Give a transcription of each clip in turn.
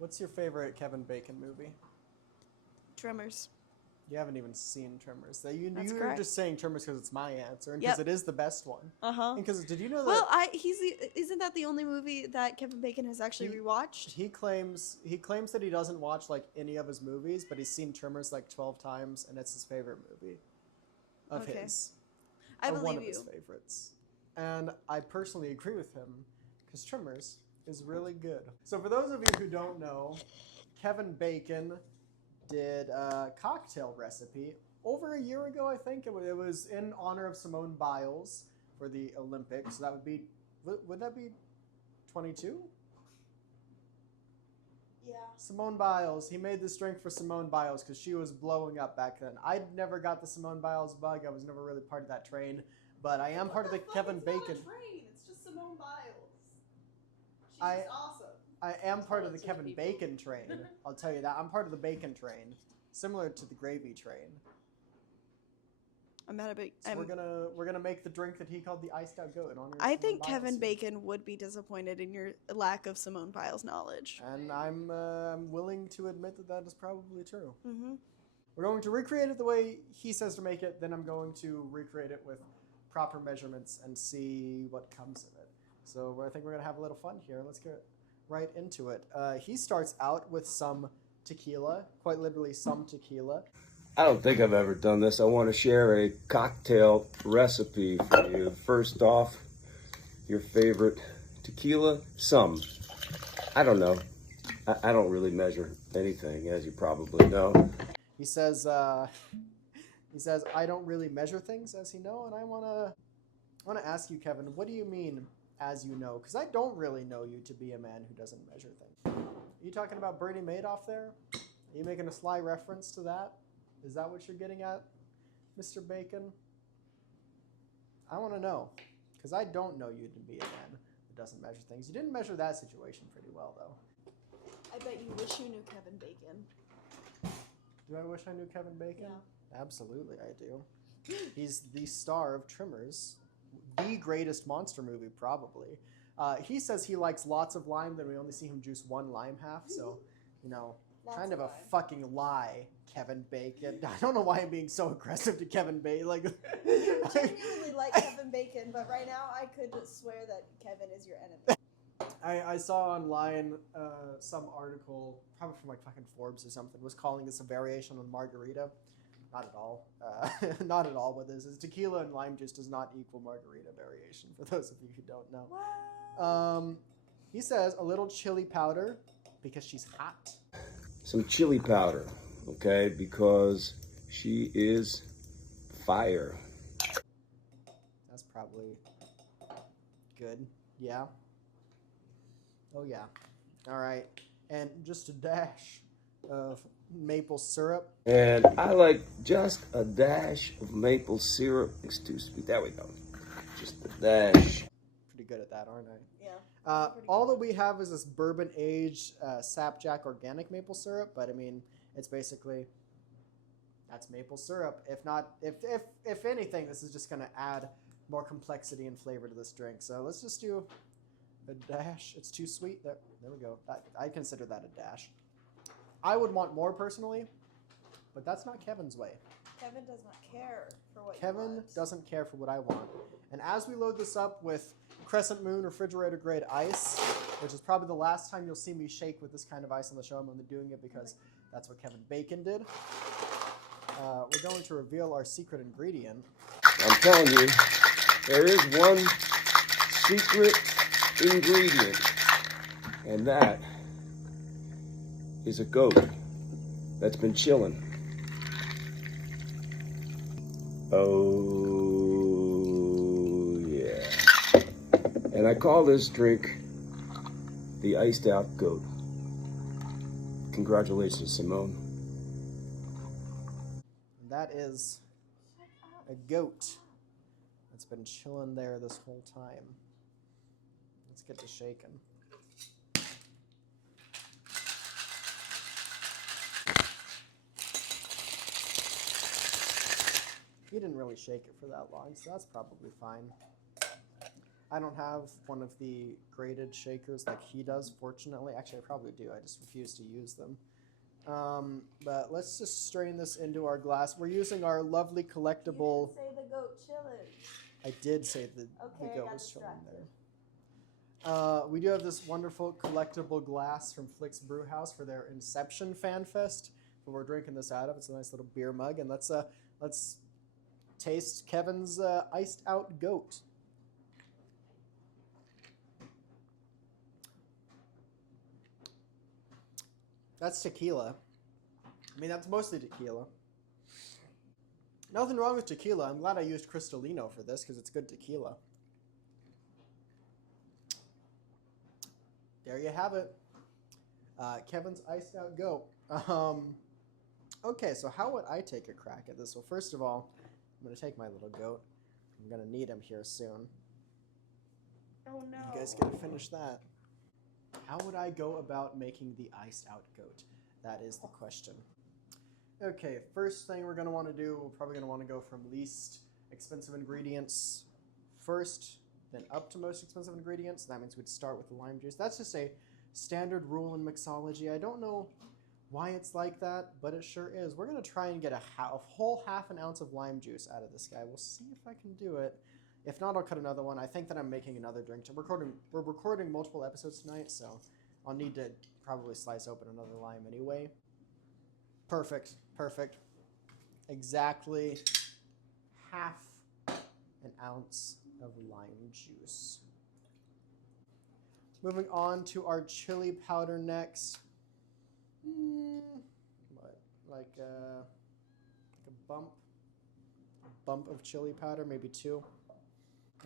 What's your favorite Kevin Bacon movie? Tremors. You haven't even seen Tremors. You That's were correct. just saying Tremors because it's my answer and because Yep. it is the best one. Uh-huh. Because did you know that? Well, isn't that the only movie that Kevin Bacon has actually rewatched? He claims that he doesn't watch like any of his movies, but he's seen Tremors like 12 times, and it's his favorite movie of his. I believe one of you. his favorites, and I personally agree with him because Tremors is really good. So for those of you who don't know, Kevin Bacon did a cocktail recipe over a year ago, I think. It was in honor of Simone Biles for the Olympics. So that would be, would that be 22? Yeah. Simone Biles. He made this drink for Simone Biles because she was blowing up back then. I never got the Simone Biles bug. I was never really part of that train. But I am part of the Kevin Bacon. It's not a train. It's just Simone Biles. She's I- just awesome. I am part of the Talented Kevin people. Bacon train. I'll tell you that. I'm part of the bacon train, similar to the gravy train. I'm not a big. So we're gonna make the drink that he called the iced out goat in honor of I Simone think Biles. Kevin Bacon would be disappointed in your lack of Simone Biles knowledge. And I'm willing to admit that that is probably true. Mm-hmm. We're going to recreate it the way he says to make it. Then I'm going to recreate it with proper measurements and see what comes of it. So I think we're gonna have a little fun here. Let's get right into it. He starts out with some tequila, quite literally some tequila. I don't think I've ever done this. I want to share a cocktail recipe for you. First off, your favorite tequila, some. I don't know. I don't really measure anything, as you probably know. He says, I don't really measure things, as you know, and I wanna ask you, Kevin, what do you mean, as you know? Because I don't really know you to be a man who doesn't measure things. Are you talking about Bernie Madoff there? Are you making a sly reference to that? Is that what you're getting at, Mr. Bacon? I want to know, because I don't know you to be a man who doesn't measure things. You didn't measure that situation pretty well, though. I bet you wish you knew Kevin Bacon. Do I wish I knew Kevin Bacon? Yeah. Absolutely, I do. He's the star of Tremors, the greatest monster movie, probably. He says he likes lots of lime, then we only see him juice one lime half, so, you know, kind of a fucking lie, Kevin Bacon. I don't know why I'm being so aggressive to Kevin Bacon. Like, You genuinely like Kevin Bacon, but right now I could swear that Kevin is your enemy. I saw online some article, probably from like fucking Forbes or something, was calling this a variation on margarita. Not at all. Not at all with this. Is tequila and lime juice does not equal margarita variation, for those of you who don't know. What? He says a little chili powder because she's hot. Some chili powder, okay, because she is fire. That's probably good. Yeah. Oh, yeah. All right. And just a dash of maple syrup. And I like just a dash of maple syrup. It's too sweet. There we go. Just a dash. Pretty good at that, aren't I? Yeah. All that we have is this bourbon-aged Sapjack organic maple syrup, but I mean, it's basically, that's maple syrup. If anything, this is just going to add more complexity and flavor to this drink. So let's just do a dash. It's too sweet. There we go. I consider that a dash. I would want more personally, but that's not Kevin's way. Kevin does not care for what you Kevin want. doesn't care for what I want. And as we load this up with Crescent Moon refrigerator grade ice, which is probably the last time you'll see me shake with this kind of ice on the show, I'm only doing it because that's what Kevin Bacon did. We're going to reveal our secret ingredient. I'm telling you, there is one secret ingredient, and that is a goat that's been chilling. Oh, yeah. And I call this drink the iced out goat. Congratulations, Simone. That is a goat that's been chilling there this whole time. Let's get to shaking. He didn't really shake it for that long, so that's probably fine. I don't have one of the graded shakers like he does, fortunately. Actually, I probably do. I just refuse to use them. But let's just strain this into our glass. We're using our lovely collectible... You didn't say the goat chilling. I did say the Okay, goat I got was chilling distracted. there. We do have this wonderful collectible glass from Flick's Brew House for their Inception Fan Fest. But we're drinking this out of. It's a nice little beer mug, and let's taste Kevin's iced out goat. That's tequila. I mean, that's mostly tequila. Nothing wrong with tequila. I'm glad I used Cristalino for this because it's good tequila. There you have it. Kevin's iced out goat. Okay, so how would I take a crack at this? Well, first of all, I'm going to take my little goat. I'm going to need him here soon. Oh no. You guys get to finish that. How would I go about making the iced out goat? That is the question. Okay, first thing we're going to want to do, we're probably going to want to go from least expensive ingredients first, then up to most expensive ingredients. That means we'd start with the lime juice. That's just a standard rule in mixology. I don't know why it's like that, but it sure is. We're going to try and get a whole half an ounce of lime juice out of this guy. We'll see if I can do it. If not, I'll cut another one. I think that I'm making another drink. We're recording multiple episodes tonight, so I'll need to probably slice open another lime anyway. Perfect. Perfect. Exactly half an ounce of lime juice. Moving on to our chili powder next. What? Like a bump of chili powder, maybe 2.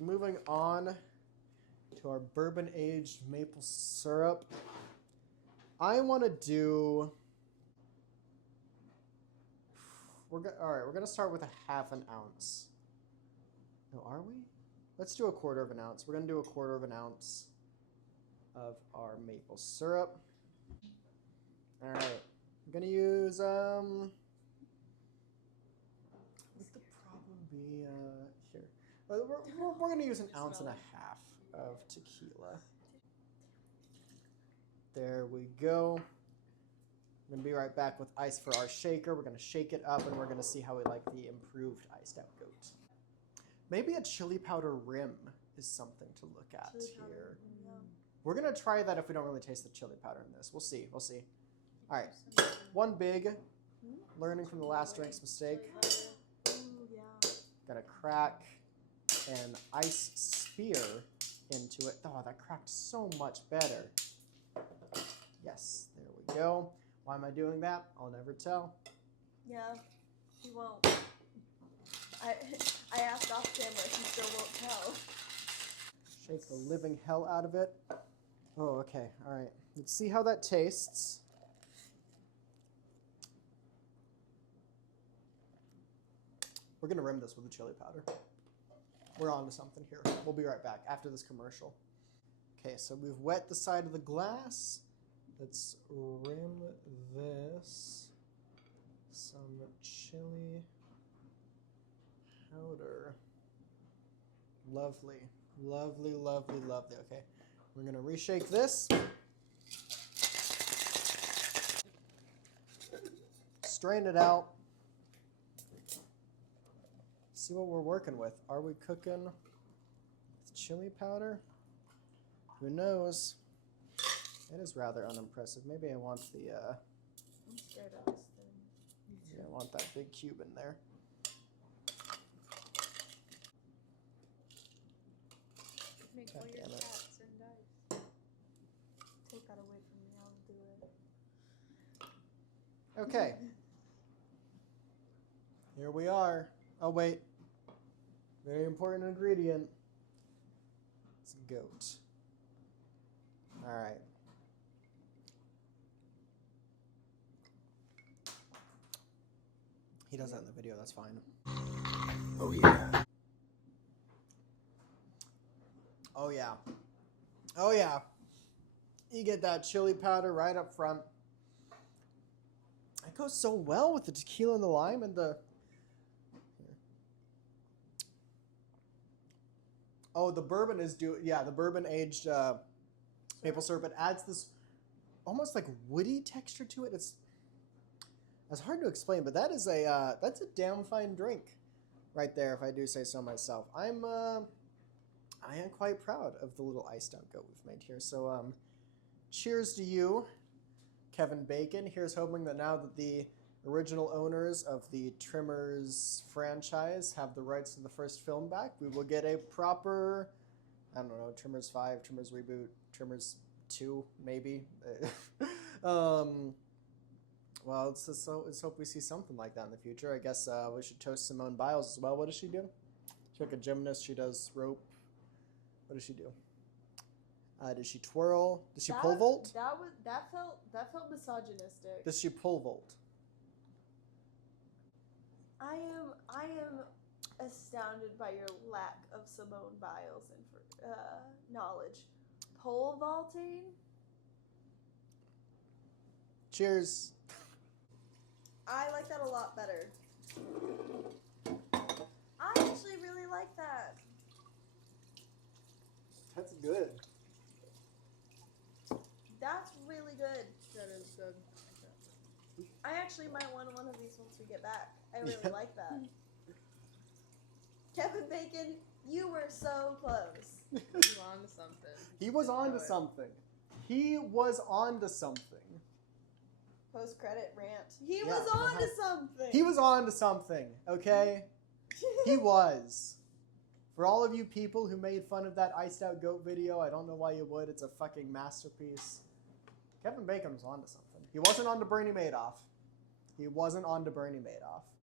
Moving on to our bourbon aged maple syrup. I want to do... Alright, we're going to start with a half an ounce. No, are we? Let's do a quarter of an ounce. We're going to do a quarter of an ounce of our maple syrup. Alright, I'm going to use, what's the problem be, here. We're going to use an ounce and a half of tequila. There we go. I'm going to be right back with ice for our shaker. We're going to shake it up, and we're going to see how we like the improved iced out goat. Maybe a chili powder rim is something to look at here. Yeah. We're going to try that if we don't really taste the chili powder in this. We'll see. We'll see. All right. One big learning from the last drink's mistake. Ooh, yeah. Got to crack an ice spear into it. Oh, that cracked so much better. Yes, there we go. Why am I doing that? I'll never tell. Yeah, he won't. I asked off camera, he still won't tell. Shake the living hell out of it. Oh, okay. All right. Let's see how that tastes. We're going to rim this with the chili powder. We're on to something here. We'll be right back after this commercial. Okay, so we've wet the side of the glass. Let's rim this. Some chili powder. Lovely. Lovely, lovely, lovely. Okay, we're going to reshake this. Strain it out. See what we're working with. Are we cooking with chili powder? Who knows? It is rather unimpressive. Maybe I want the, I'm scared of this thing. yeah, I want that big cube in there. Make God all your damn it. cats and dice. Take that away from me, I'll do it. Okay. Here we are. Oh, wait. Very important ingredient. It's goat. All right. He does that in the video, that's fine. Oh, yeah. Oh, yeah. Oh, yeah. You get that chili powder right up front. It goes so well with the tequila and the lime and the... Oh, the bourbon is the bourbon aged maple syrup. It adds this almost like woody texture to it. It's hard to explain, but that's a damn fine drink, right there. If I do say so myself, I am quite proud of the little iced out goat we've made here. So cheers to you, Kevin Bacon. Here's hoping that now that the original owners of the Trimmers franchise have the rights to the first film back, we will get a proper, I don't know, Trimmers 5, Trimmers Reboot, Trimmers 2, maybe. Well, let's hope we see something like that in the future. I guess we should toast Simone Biles as well. What does she do? She's like a gymnast. She does rope. What does she do? Does she twirl? Does she pole vault? That felt misogynistic. Does she pole vault? I am astounded by your lack of Simone Biles and knowledge. Pole vaulting? Cheers. I like that a lot better. I actually really like that. That's good. That's really good. That is good. I actually might want one of these once we get back. I really like that. Kevin Bacon, you were so close. You on to something. He was on to something. He was on to something. Post-credit rant. He was on to something. He was on to something, okay? He was. For all of you people who made fun of that iced out goat video, I don't know why you would. It's a fucking masterpiece. Kevin Bacon was on to something. He wasn't on to Bernie Madoff. He wasn't on to Bernie Madoff.